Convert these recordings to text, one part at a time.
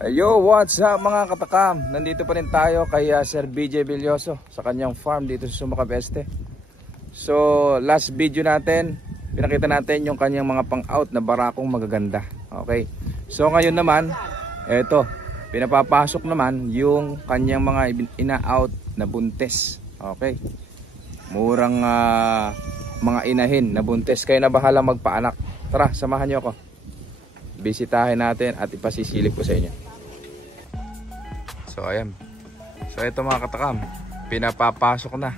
Ayo, what's up mga katakam? Nandito pa rin tayo kay Sir BJ Villoso sa kanyang farm dito sa Sumakab Este. So, last video natin, pinakita natin yung kanyang mga pang-out na barakong magaganda. Okay. So, ngayon naman, eto, pinapapasok naman yung kanyang mga ina-out na buntes. Okay. Murang mga inahin na buntes. Kayo na bahala magpaanak. Tara, samahan niyo ako. Bisitahin natin at ipasisilip ko sa inyo. So ayan. So ito mga katakam, pinapapasok na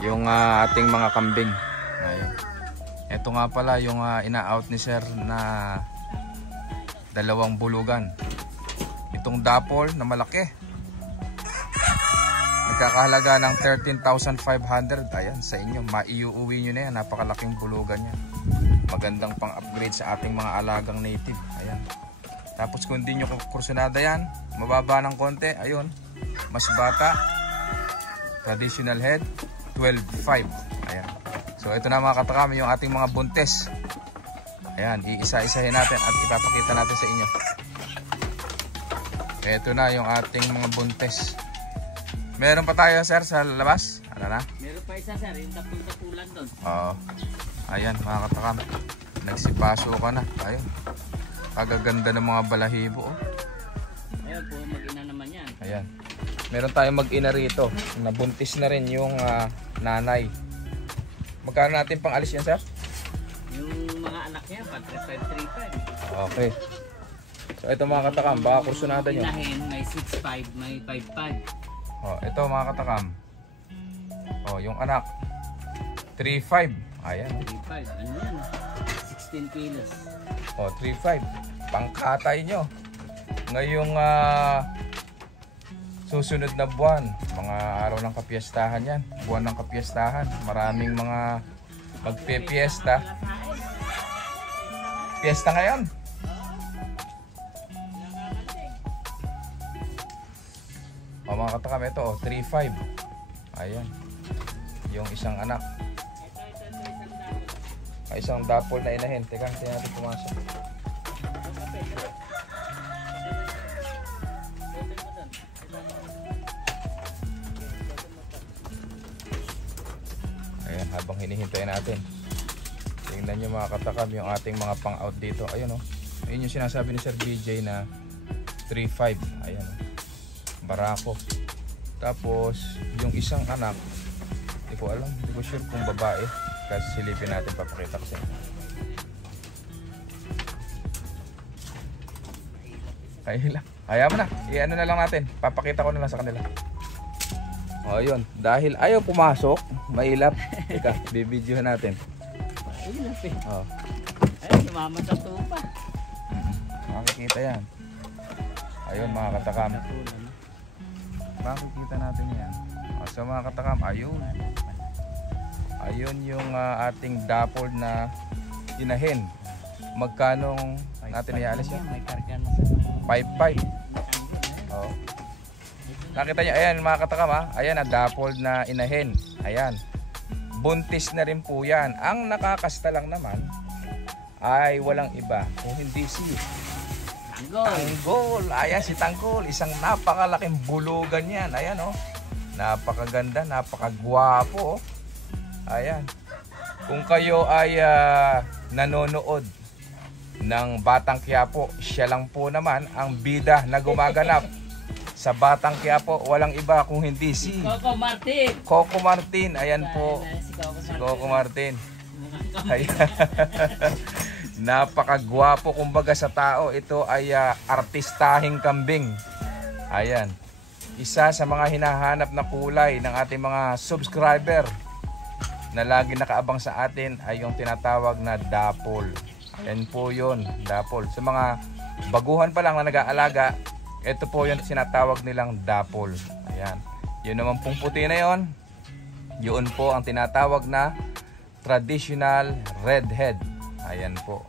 yung ating mga kambing. Ayan. Ito nga pala yung ina-out ni Sir na dalawang bulugan. Itong dapol na malaki, nagkakahalaga ng 13,500. Ayan sa inyo, maiuwi nyo na yan. Napakalaking bulugan yan. Magandang pang upgrade sa ating mga alagang native. Ayan. Tapos kung hindi nyo kursunada yan, mababa ng konti, ayun, mas bata, traditional head, 12.5. Ayan. So ito na mga katakam, yung ating mga buntes. Ayan, iisa-isahin natin at ipapakita natin sa inyo. Ito na yung ating mga buntes. Meron pa tayo, sir, sa labas? Ano na? Meron pa isa, sir, yung tapul-tapulan doon. Oo. Ayan mga katakam, nagsipaso ka na. Ayun, kagaganda ng mga balahibo. Oh. Ayan po, mag-ina naman yan. Ayan. Meron tayong mag-ina rito. Nabuntis na rin yung nanay. Magkano natin pang alis yan, sir? Yung mga anak niya, 5.35. Okay. So ito mga katakam, baka kursunada nyo. Inahin, may 6.5, may 5.5. Oh, ito mga katakam. Oh, yung anak 3.5. Ayan. 3.5, ano yan? 16 kilos. Oh, 3.5. Pangkatay nyo. Ngayong susunod na buwan, mga araw ng kapiyastahan yan. Buwan ng kapiyastahan. Maraming mga magpe-piesta. Piesta ngayon. O mga katakam, ito 3.5. Ayan. Yung isang anak. Isang dapol na inahin. Teka, tingnan natin pumasok. Ayan, habang hinihintay natin, tingnan nyo mga katakam yung ating mga pang-out dito. Ayun o. Ayun yung sinasabi ni Sir BJ na 3.5. Ayan o. Barako. Tapos, yung isang anak, hindi ko alam, hindi ko sure kung babae. Kasi silipin natin, papakita ko sa inyo. Ayun lang. Ayaw mo na. I-ano na lang natin. Papakita ko na lang sa kanila. O yun. Dahil ayaw pumasok, mailap. Teka, bibidyohan natin. Mailap eh. O. Ay, sumama sa tupa. Makikita yan. Ayun mga katakam. Makikita natin yan. O, so mga katakam, ayun. Ayun yung ating dapol na inahin. Magkanong natin ialis yan? May karga na sa 5.5. Oh. Nakita nyo, ayan mga katakam ha. Ayan, dapol na inahin. Ayan. Buntis na rin po yan. Ang nakakasta lang naman ay walang iba kung hindi si Tanggol. Ayan si Tanggol. Isang napakalaking bulugan yan. Ayan oh. Napakaganda, napakagwapo oh. Ayan. Kung kayo ay nanonood ng Batang Quiapo, siya lang po naman ang bida na gumaganap sa Batang Quiapo. Walang iba kung hindi si Coco Martin. Coco Martin. Ayan po. Si Coco Martin. Ayan. Napakagwapo kumbaga sa tao. Ito ay artistahing kambing. Ayan. Isa sa mga hinahanap na kulay ng ating mga subscriber na lagi nakaabang sa atin ay yung tinatawag na dapol. Yan po yun, dapol. Sa mga baguhan pa lang na nag-aalaga, ito po yung sinatawag nilang dapol. Ayan. Yun naman pong puti na yun, yun po ang tinatawag na traditional redhead. Ayan po.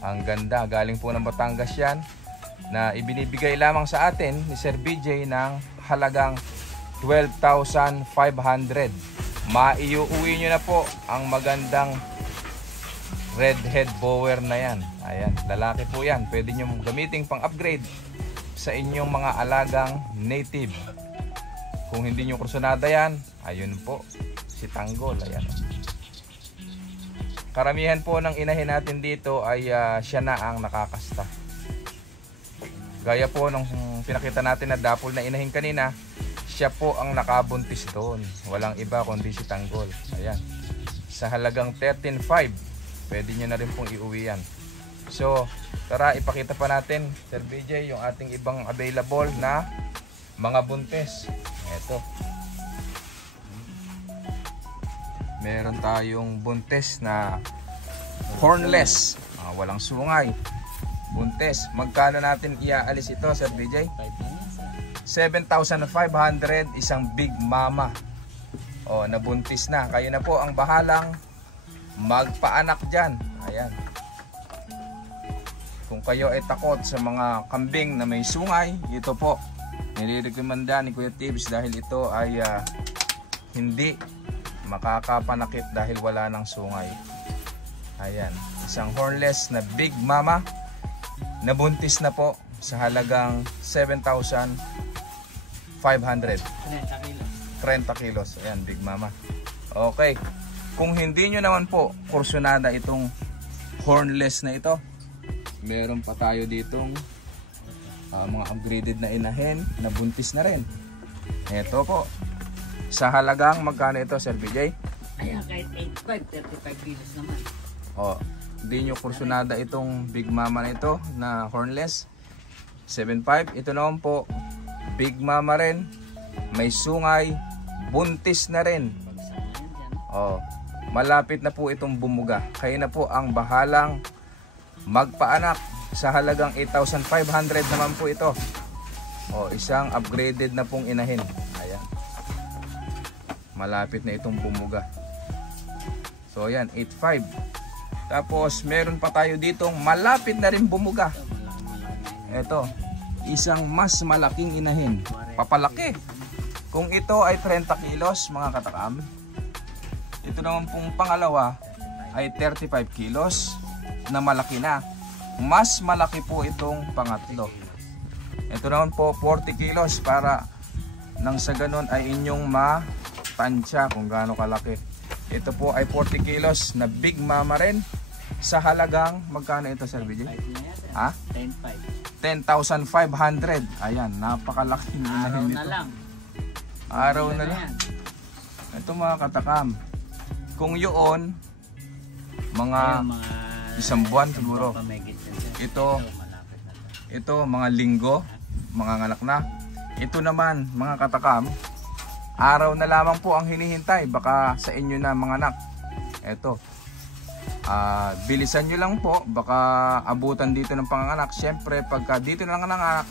Ang ganda. Galing po ng Batangas yan, na ibinibigay lamang sa atin ni Sir BJ ng halagang 12,500. Maiuwi nyo na po ang magandang redhead bower na yan. Ayan, lalaki po yan. Pwede nyo gamitin pang upgrade sa inyong mga alagang native. Kung hindi nyo kursunada yan, ayun po, si Tanggol. Ayan. Karamihan po ng inahin natin dito ay siya na ang nakakasta. Gaya po nung pinakita natin na dapol na inahin kanina, siya po ang nakabuntis doon. Walang iba kundi si Tanggol. Ayan. Sa halagang 13.5, pwede nyo na rin pong iuwi yan. So, tara ipakita pa natin, Sir BJ, yung ating ibang available na mga buntis. Ito. Meron tayong buntis na hornless, walang sungay. Buntis. Magkano natin iaalis ito, Sir BJ? 7,500, isang big mama. O, nabuntis na. Kayo na po ang bahalang magpaanak dyan. Ayan. Kung kayo ay takot sa mga kambing na may sungay, ito po, nire-recommenda ni Kuya Tibbs dahil ito ay hindi makakapanakit dahil wala ng sungay. Ayan, isang hornless na big mama, nabuntis na po sa halagang 7,500. 30 kilos. Ayan, big mama. Okay, kung hindi nyo naman po kursunada itong hornless na ito, meron pa tayo ditong mga upgraded na inahin na buntis na rin. Ito po, sa halagang magkano ito, Sir BJ? Ayan, kahit 8.5, 35 kilos naman. O, hindi nyo kursunada itong big mama na ito na hornless, 7.5. Ito naman po, big mama rin, may sungay, buntis na rin. O, malapit na po itong bumuga. Kayo na po ang bahalang magpaanak. Sa halagang 8,500 naman po ito. O, isang upgraded na pong inahin. Ayan. Malapit na itong bumuga. So ayan, 8.5. Tapos meron pa tayo ditong malapit na rin bumuga. Ito, isang mas malaking inahin. Papalaki. Kung ito ay 30 kilos mga katakam, ito naman pong pangalawa ay 35 kilos na malaki na. Mas malaki po itong pangatlo. Ito naman po 40 kilos para nang sa ganun ay inyong matansya kung gaano kalaki. Ito po ay 40 kilos na big mama rin sa halagang magkano ito, Sir BJ? Ha? 10,500. Ayan, napakalaking inahin nito. Araw na lang. Ito mga katakam, kung yun mga isang buwan siguro, ito mga linggo, mga anak na. Ito naman mga katakam, araw na lamang po ang hinihintay, baka sa inyo na mga anak. Ito, bilisan nyo lang po, baka abutan dito ng panganganak. Siyempre pagka dito na nanganak,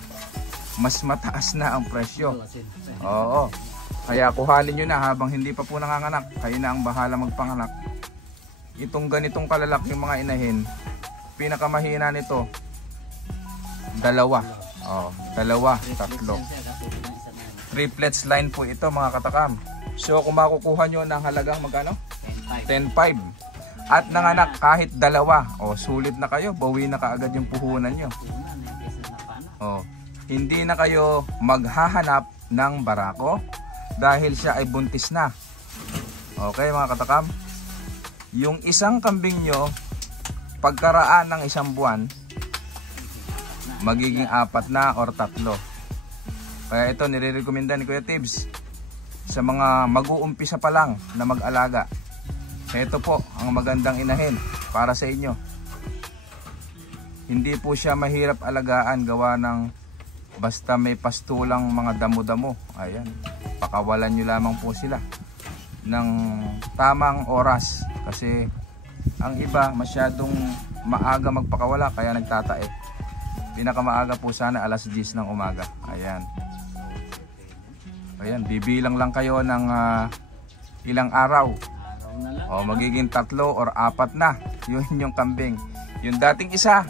mas mataas na ang presyo. Oo, kaya kuhanin nyo na habang hindi pa po nanganganak. Kayo na ang bahala magpanganak. Itong ganitong kalalaki mga inahin, pinakamahina nito, dalawa. Dalawa, tatlo. Triplets line po ito mga katakam. So kung makukuha nyo ng halagang magkano? 10,500. At nanganak kahit dalawa, sulit na kayo, bawi na kaagad yung puhunan nyo. Hindi na kayo maghahanap ng barako dahil siya ay buntis na. Okay mga katakam, yung isang kambing nyo pagkaraan ng isang buwan magiging 4 na or 3. Kaya ito nire-recommenda ni Kuya Tibbs sa mga mag-uumpisa pa lang na mag-alaga. Ito po ang magandang inahin para sa inyo. Hindi po siya mahirap alagaan, gawa ng basta may pastulang mga damo-damo. Ayan, pakawalan nyo lamang po sila ng tamang oras, kasi ang iba masyadong maaga magpakawala kaya nagtatae. Pinakamaaga po sana alas 10 ng umaga. Ayan. Ayan, bibilang lang kayo ng ilang araw. Magiging 3 or 4 na. Yun yung kambing. Yung dating isa,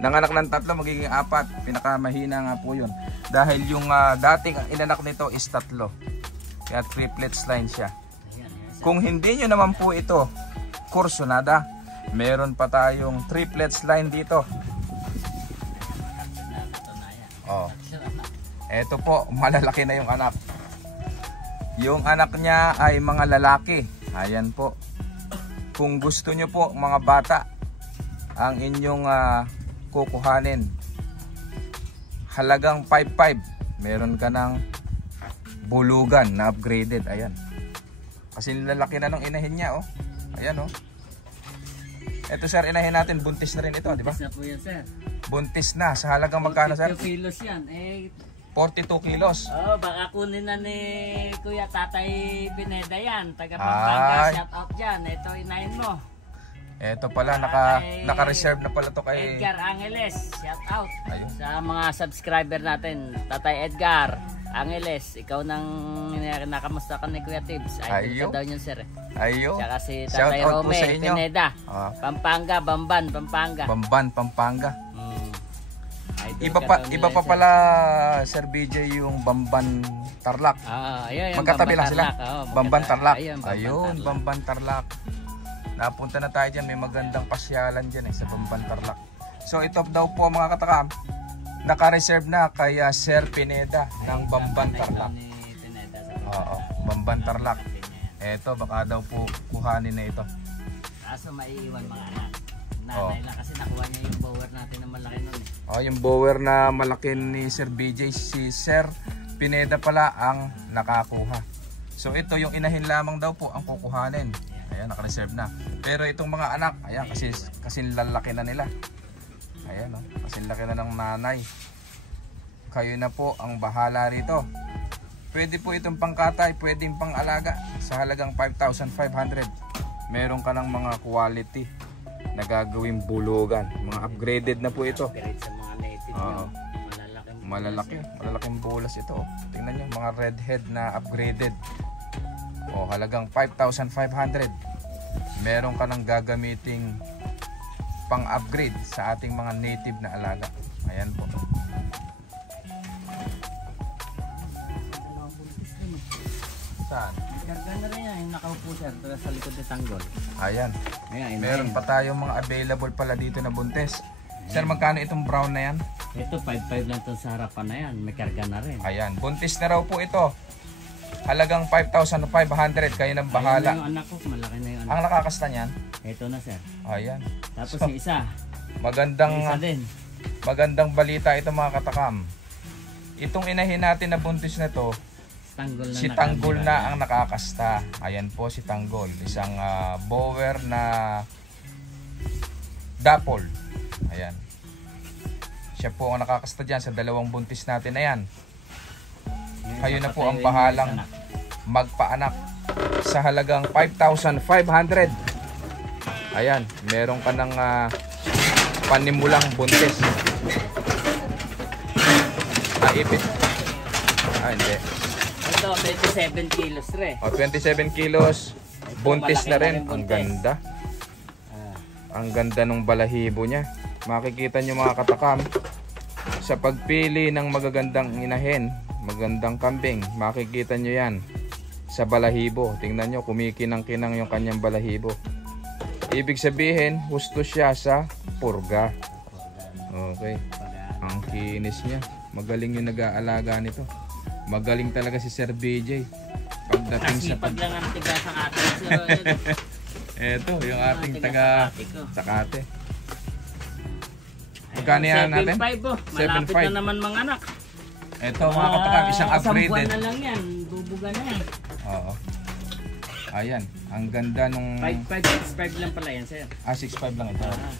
nanganak ng 3, magiging 4. Pinakamahina nga po yun. Dahil yung dating inanak nito is 3. Kaya triplets line siya. Kung hindi nyo naman po ito kursunada, Meron pa tayong triplets line dito. Oh. Ito po, malalaki na yung anak. Yung anak niya ay mga lalaki. Ayan po. Kung gusto nyo po mga bata, ang inyong kukuhanin, halagang 5.5. Meron ka ng bulugan na upgraded. Ayan. Kasi lalaki na nung inahin niya, oh. Ayan, oh. Ito sir, inahin natin, buntis na rin ito, di ba? Buntis na po yan, sir. Buntis na, sa halagang magkano sir? 42 kilos yan. 42 kilos. Oh, baka kunin na ni Kuya Tatay Pineda yan. Taga Pampanga, shout out dyan. Ito, inahin mo. Ito pala, naka-reserve na pala to kay Edgar Angeles, shout out. Ayun. Sa mga subscriber natin, Tatay Edgar Angeles, ikaw nang nakamusta ka ni Kuya Tibbs. Ay, Ayun. daw niyan, sir. Ayo. Tsaka si Shout Tatay out po Rome sa inyo. Pineda, Ah. Pampanga, Bamban, Pampanga. Bamban, Pampanga. Idol Iba ka pa, daw nila, iba pa sir. pala Sir BJ yung Bamban Tarlac. Ayun, Magkatabi lang sila. Bamban Tarlac. Ayun, Ayun, Bamban Tarlac. Napunta na tayo dyan, may magandang pasyalan dyan sa Bamban Tarlac. So ito daw po mga katakam, naka-reserve na kay Sir Pineda ng Bamban Tarlac. Oo, Bamban Tarlac. Ito baka daw po kuhanin na ito. Kaso maiiwan mga anak. Nanay lang kasi nakuha niya yung bower natin na malaki nun. Oh, yung bower na malaki ni Sir BJ, si Sir Pineda pala ang nakakuha. So ito yung inahin lamang daw po ang kukuhanin. Ayan, naka-reserve na. Pero itong mga anak, ayan, kasi lalaki na nila. Ayan, oh, kasi laki na ng nanay. Kayo na po ang bahala rito. Pwede po itong pangkatay, pwedeng pang-alaga sa halagang 5,500. Meron ka ng mga quality na gagawing bulugan. Mga upgraded na po ito. Upgrade sa mga native Oo. yun. Malalaking bulas ito. Tingnan nyo, mga redhead na upgraded. O, halagang 5,500. Meron ka ng gagamiting pang-upgrade sa ating mga native na alaga. Ayan po. Saan? Karga na rin yan, yung nakaupo sir, sa likod ni Tanggol. Ayan. Ayan, Meron pa tayong mga available pala dito na buntis. Sir, magkano itong brown na yan? Ito 5.5 lang to sa harapan na yan, may karga na rin. Ayan, buntis na raw po ito. Halagang 5,500. Kayo nang Ayun na bahala. yung anak ko, malaki na yung anak. Ang nakakasta niyan? Ito na sir. Ayan. Tapos So, yung isa, Magandang din. balita ito mga katakam. Itong inahin natin na buntis na to, Tanggol na si Tanggol na ang nakakasta. Ayan po si Tanggol. Isang bower na dapol. Ayan. Siya po ang nakakasta dyan sa dalawang buntis natin na yan. Kayo na po ang bahalang magpaanak sa halagang 5,500. Ayan, meron ka ng panimulang buntis. Naipit. Hindi. Ito, 27 kilos re. O, 27 kilos. Buntis na rin. Ang buntis. ganda. Ang ganda ng balahibo niya. Makikita nyo mga katakam, sa pagpili ng magagandang inahin, magandang kambing, makikita nyo yan sa balahibo. Tingnan nyo, kumikinang-kinang yung kanyang balahibo. Ibig sabihin, husto siya sa purga. Okay. Ang kinis niya. Magaling yung nag-aalaga nito. Magaling talaga si Sir BJ. Pagdating sa Kasipag lang ang tiga sa atin. Eto, yung ating taga Sakate. Magkano Magkano yan natin? 7.5 oh. Malapit 7.5. na naman mga anak. Eto mga katakam, isang Isang buwan upgraded. na lang yan. Bubuga na yan. Oo. Ayan, ang ganda nung 5.5, 6.5 lang pala yan sir. 6.5 lang ito. 6.5 lang yan.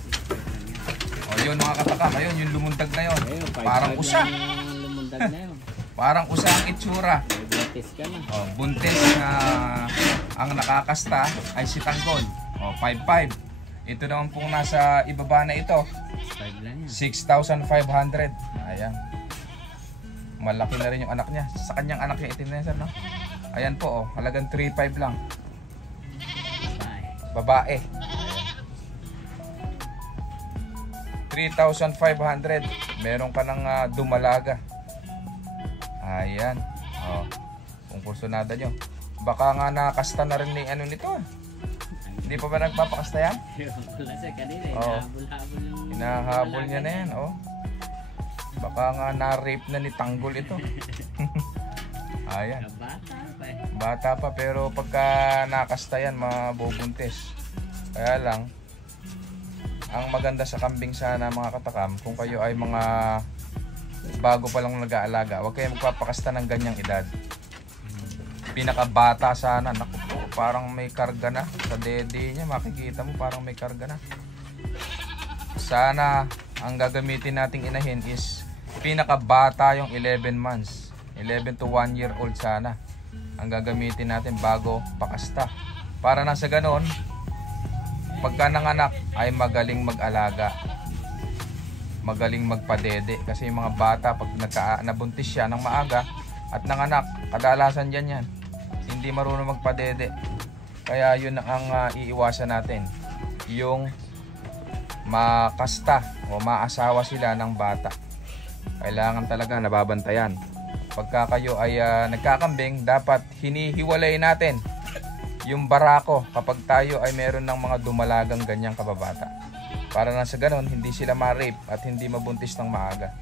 O yun mga katakam, ayun yung lumundag na yun. Ayun, 5.5 Parang usa. lang yung lumundag na yun. Parang usa ang itsura. May buntis ka na. O, buntis na ang nakakasta ay si Tanggol. O, 5.5. Ito naman pong nasa ibaba na ito, 6.5 lang yan. 6,500. Ayan. Malaki na rin yung anak niya. Sa kanyang anak niya itim na yan, sir, no? Ayan po, halagang 3.5 lang. Bye. Babae. 3,500. Meron ka ng dumalaga. Ayan. Kung kursunada nyo. Baka nga nakasta na rin ni ano nito. Hindi pa ba nagpapakasta yan? Wala sir, kanina Oo. hinahabol-habol yung... Hinahabol niya na yan, oh. Baka nga na-rape na ni Tanggol ito. Ayan. Bata pa eh. Bata pa pero pagka nakasta yan, mabubuntis. Kaya lang, ang maganda sa kambing sana mga katakam, kung kayo ay mga bago pa lang nag-aalaga, huwag kayo magpapakasta ng ganyang edad. Pinakabata sana, naku po, parang may karga na. Sa dede niya, makikita mo parang may karga na. Sana, ang gagamitin nating inahin is pinakabata yung 11 months. 11 to 1 year old sana. Ang gagamitin natin bago pakasta. Para na sa ganon, pagka nanganak ay magaling mag-alaga. Magaling magpadede. Kasi yung mga bata, pag nabuntis siya ng maaga at nanganak, kadalasan dyan yan. Hindi marunong magpadede. Kaya yun ang iiwasan natin. Yung makasta o maasawa sila ng bata. Kailangan talaga nababantayan. Pagka kayo ay nagkakambing, dapat hinihiwalay natin yung barako kapag tayo ay meron ng mga dumalagang ganyang kababata. Para na sa ganon, hindi sila ma-rape at hindi mabuntis ng maaga.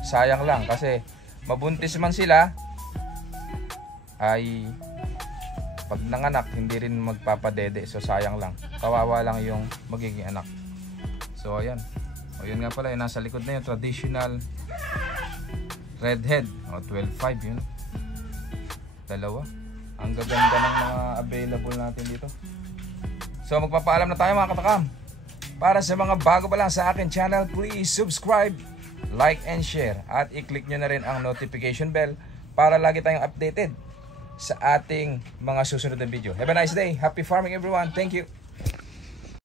Sayang lang kasi mabuntis man sila, ay pag nanganak, hindi rin magpapadede. So sayang lang. Kawawa lang yung magiging anak. So ayan. O yun nga pala, yung nasa likod na yun, traditional redhead. O 12.5 yun. Dalawa. Ang gaganda ng mga available natin dito. So magpapaalam na tayo mga katakam. Para sa mga bago pa lang sa akin channel, please subscribe, like and share. At i-click nyo na rin ang notification bell para lagi tayong updated sa ating mga susunod na video. Have a nice day. Happy farming everyone. Thank you.